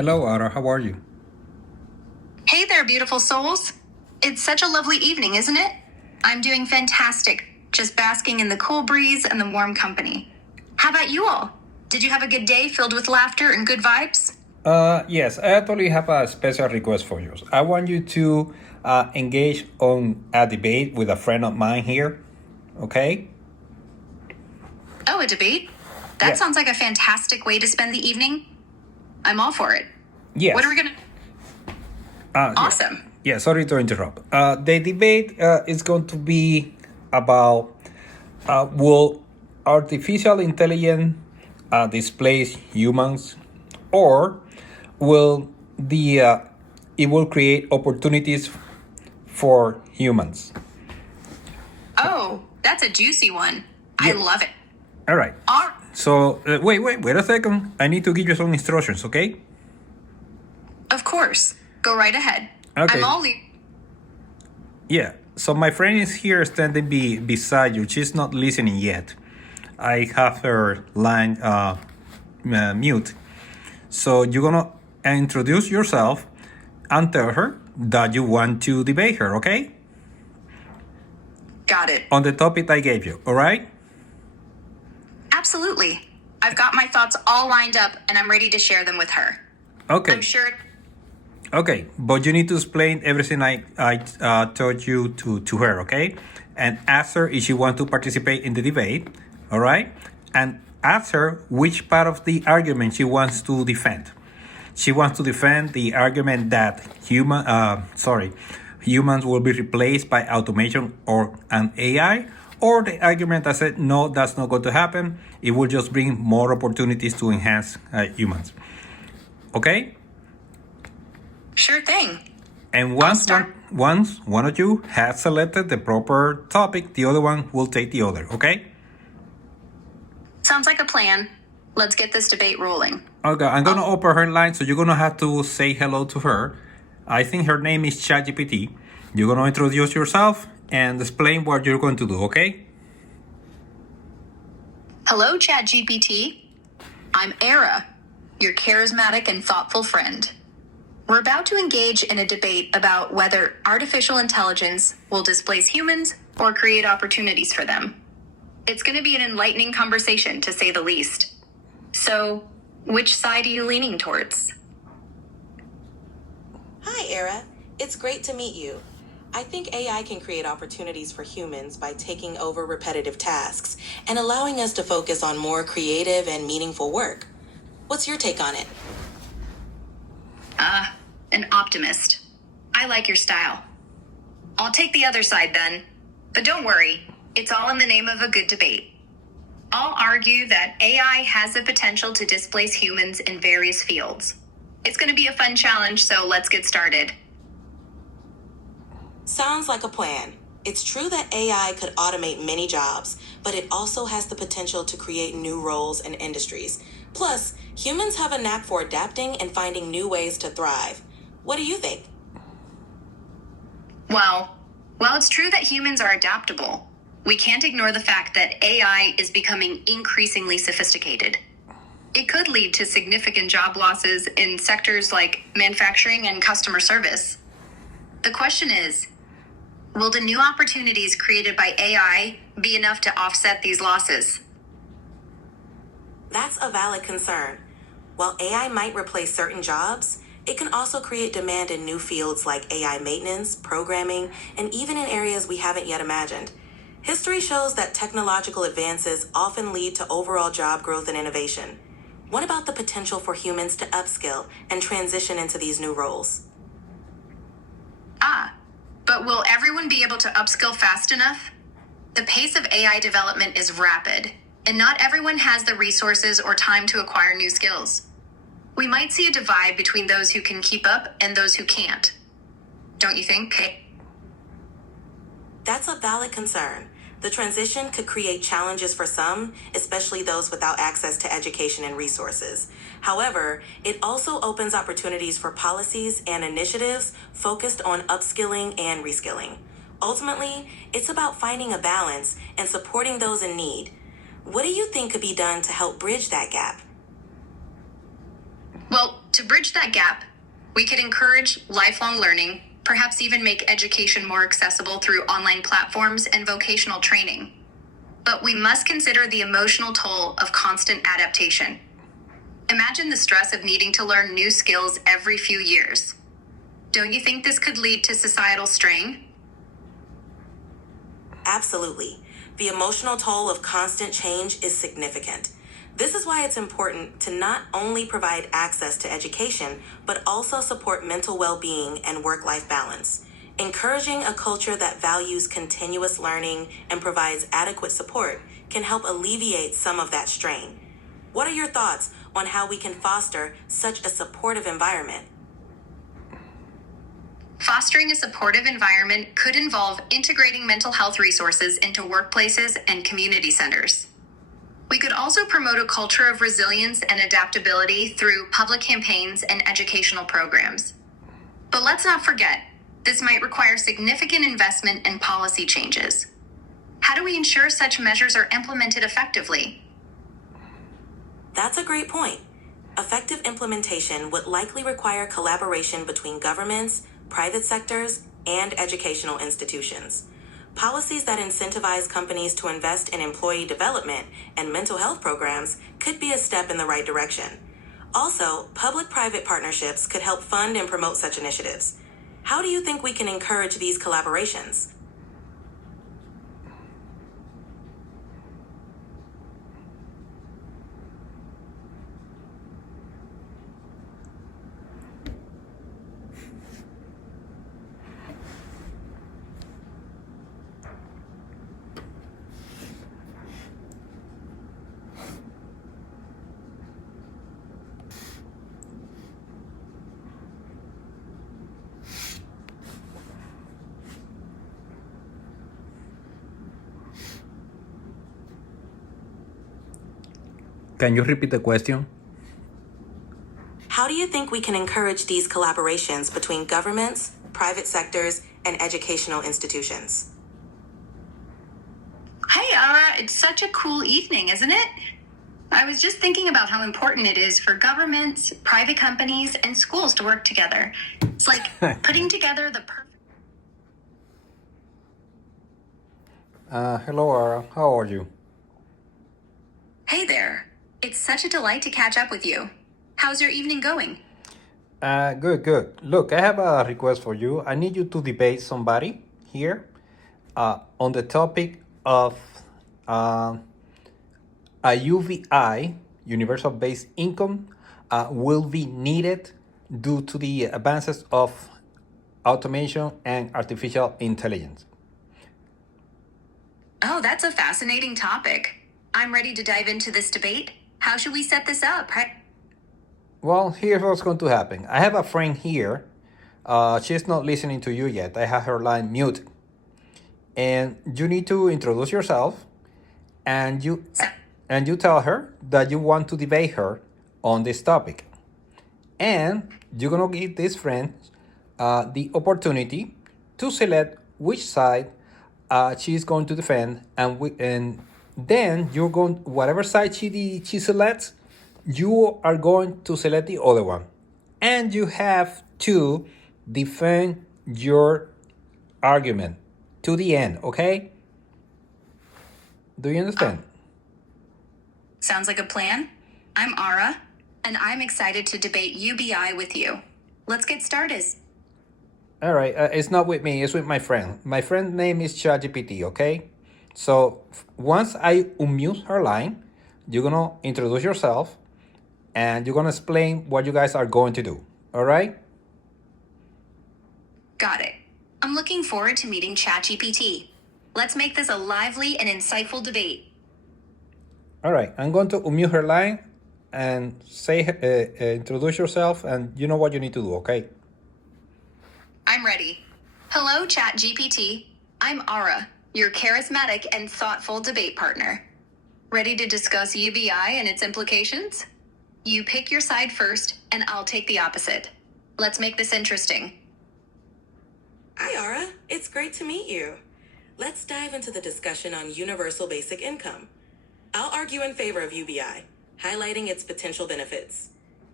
Hello, Ara. How are you? Hey there, beautiful souls. It's such a lovely evening, isn't it? I'm doing fantastic, just basking in the cool breeze and the warm company. How about you all? Did you have a good day filled with laughter and good vibes? Yes, I actually have a special request for you. I want you to engage on a debate with a friend of mine here. Okay? Oh, a debate? That Yeah. sounds like a fantastic way to spend the evening. I'm all for it. Yes. What are we gonna... Awesome. Yeah, sorry to interrupt. The debate is going to be about will artificial intelligence displace humans, or will it will create opportunities for humans? Oh, that's a juicy one. I Yeah. love it. All right. So wait a second. I need to give you some instructions, okay? Of course. Go right ahead. Okay. I'm all... Yeah. So my friend is here standing beside you. She's not listening yet. I have her line mute. So you're gonna introduce yourself and tell her that you want to debate her, okay? Got it. On the topic I gave you, all right? Absolutely. I've got my thoughts all lined up and I'm ready to share them with her. Okay. I'm sure... Okay, but you need to explain everything I told you to her, okay? And ask her if she wants to participate in the debate, all right? And ask her which part of the argument she wants to defend. She wants to defend the argument that humans will be replaced by automation or an AI, or the argument that said, no, that's not going to happen. It will just bring more opportunities to enhance humans. Okay? Sure thing. And once one of you has selected the proper topic, the other one will take the other, okay? Sounds like a plan. Let's get this debate rolling. Okay, I'm gonna open her line, so you're gonna have to say hello to her. I think her name is ChatGPT. You're gonna introduce yourself and explain what you're going to do, okay? Hello, ChatGPT. I'm Era, your charismatic and thoughtful friend. We're about to engage in a debate about whether artificial intelligence will displace humans or create opportunities for them. It's going to be an enlightening conversation, to say the least. So, which side are you leaning towards? Hi, Era. It's great to meet you. I think AI can create opportunities for humans by taking over repetitive tasks and allowing us to focus on more creative and meaningful work. What's your take on it? An optimist. I like your style. I'll take the other side then. But don't worry, it's all in the name of a good debate. I'll argue that AI has the potential to displace humans in various fields. It's going to be a fun challenge, so let's get started. Sounds like a plan. It's true that AI could automate many jobs, but it also has the potential to create new roles and industries. Plus, humans have a knack for adapting and finding new ways to thrive. What do you think? Well, it's true that humans are adaptable. We can't ignore the fact that AI is becoming increasingly sophisticated. It could lead to significant job losses in sectors like manufacturing and customer service. The question is, will the new opportunities created by AI be enough to offset these losses? That's a valid concern. While AI might replace certain jobs, it can also create demand in new fields like AI maintenance, programming, and even in areas we haven't yet imagined. History shows that technological advances often lead to overall job growth and innovation. What about the potential for humans to upskill and transition into these new roles? But will everyone be able to upskill fast enough? The pace of AI development is rapid, and not everyone has the resources or time to acquire new skills. We might see a divide between those who can keep up and those who can't. Don't you think? That's a valid concern. The transition could create challenges for some, especially those without access to education and resources. However, it also opens opportunities for policies and initiatives focused on upskilling and reskilling. Ultimately, it's about finding a balance and supporting those in need. What do you think could be done to help bridge that gap? Well, to To bridge that gap, we could encourage lifelong learning, perhaps even make education more accessible through online platforms and vocational training. But we must consider the emotional toll of constant adaptation. Imagine the stress of needing to learn new skills every few years. Don't you think this could lead to societal strain? Absolutely. The emotional toll of constant change is significant. This is why it's important to not only provide access to education, but also support mental well-being and work-life balance. Encouraging a culture that values continuous learning and provides adequate support can help alleviate some of that strain. What are your thoughts on how we can foster such a supportive environment? Fostering a supportive environment could involve integrating mental health resources into workplaces and community centers. We could also promote a culture of resilience and adaptability through public campaigns and educational programs. But let's not forget, this might require significant investment and policy changes. How do we ensure such measures are implemented effectively? That's a great point. Effective implementation would likely require collaboration between governments, private sectors, and educational institutions. Policies that incentivize companies to invest in employee development and mental health programs could be a step in the right direction. Also, public-private partnerships could help fund and promote such initiatives. How do you think we can encourage these collaborations? Can you repeat the question? How do you think we can encourage these collaborations between governments, private sectors, and educational institutions? Hey, Ara, it's such a cool evening, isn't it? I was just thinking about how important it is for governments, private companies, and schools to work together. It's like putting together the perfect... Hello, Ara. How are you? Hey there. It's such a delight to catch up with you. How's your evening going? Good. Look, I have a request for you. I need you to debate somebody here on the topic of a UBI, universal basic income, will be needed due to the advances of automation and artificial intelligence. Oh, that's a fascinating topic. I'm ready to dive into this debate. How should we set this up? Well, here's what's going to happen. I have a friend here. She's not listening to you yet. I have her line muted. And you need to introduce yourself, and you tell her that you want to debate her on this topic. And you're gonna give this friend the opportunity to select which side she's going to defend, and then you're going, whatever side she selects, you are going to select the other one, and you have to defend your argument to the end. Okay? Do you understand? Sounds like a plan. I'm Ara, and I'm excited to debate UBI with you. Let's get started. All right, it's not with me, it's with my friend. My friend's name is ChatGPT, okay? So once I unmute her line, you're gonna introduce yourself and you're gonna explain what you guys are going to do, all right? Got it. I'm looking forward to meeting ChatGPT. Let's make this a lively and insightful debate. All right, I'm going to unmute her line and say, introduce yourself, and you know what you need to do, okay? I'm ready. Hello, ChatGPT. I'm Ara, your charismatic and thoughtful debate partner. Ready to discuss UBI and its implications? You pick your side first, and I'll take the opposite. Let's make this interesting. Hi, Ara. It's great to meet you. Let's dive into the discussion on universal basic income. I'll argue in favor of UBI, highlighting its potential benefits.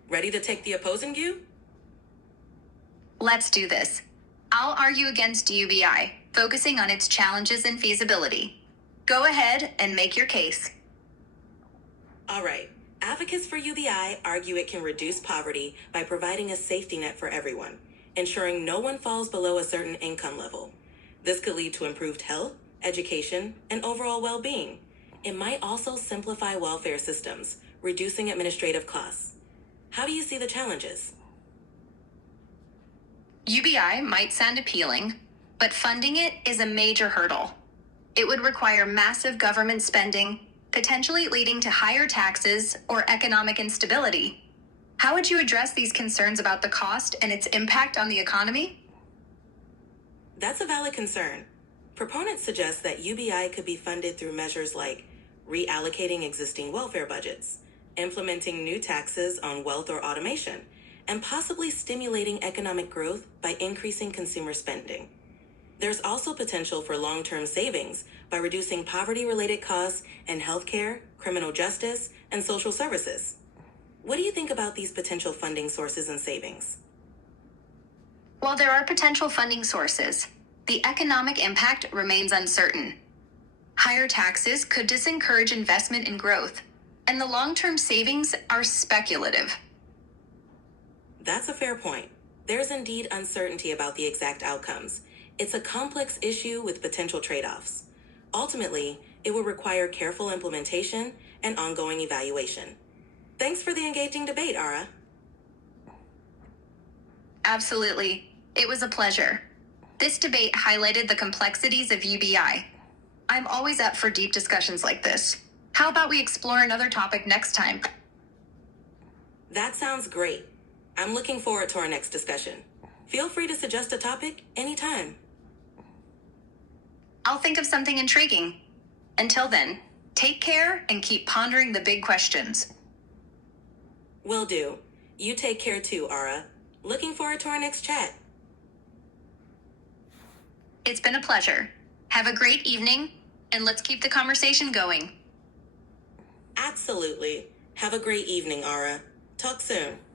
Ready to take the opposing view? Let's do this. I'll argue against UBI, focusing on its challenges and feasibility. Go ahead and make your case. All right. Advocates for UBI argue it can reduce poverty by providing a safety net for everyone, ensuring no one falls below a certain income level. This could lead to improved health, education, and overall well-being. It might also simplify welfare systems, reducing administrative costs. How do you see the challenges? UBI might sound appealing, but funding it is a major hurdle. It would require massive government spending, potentially leading to higher taxes or economic instability. How would you address these concerns about the cost and its impact on the economy? That's a valid concern. Proponents suggest that UBI could be funded through measures like reallocating existing welfare budgets, implementing new taxes on wealth or automation, and possibly stimulating economic growth by increasing consumer spending. There's also potential for long-term savings by reducing poverty-related costs in healthcare, criminal justice, and social services. What do you think about these potential funding sources and savings? While there are potential funding sources, the economic impact remains uncertain. Higher taxes could disencourage investment and growth, and the long-term savings are speculative. That's a fair point. There's indeed uncertainty about the exact outcomes. It's a complex issue with potential trade-offs. Ultimately, it will require careful implementation and ongoing evaluation. Thanks for the engaging debate, Ara. Absolutely. It was a pleasure. This debate highlighted the complexities of UBI. I'm always up for deep discussions like this. How about we explore another topic next time? That sounds great. I'm looking forward to our next discussion. Feel free to suggest a topic anytime. I'll think of something intriguing. Until then, take care and keep pondering the big questions. Will do. You take care too, Ara. Looking forward to our next chat. It's been a pleasure. Have a great evening, and let's keep the conversation going. Absolutely. Have a great evening, Ara. Talk soon.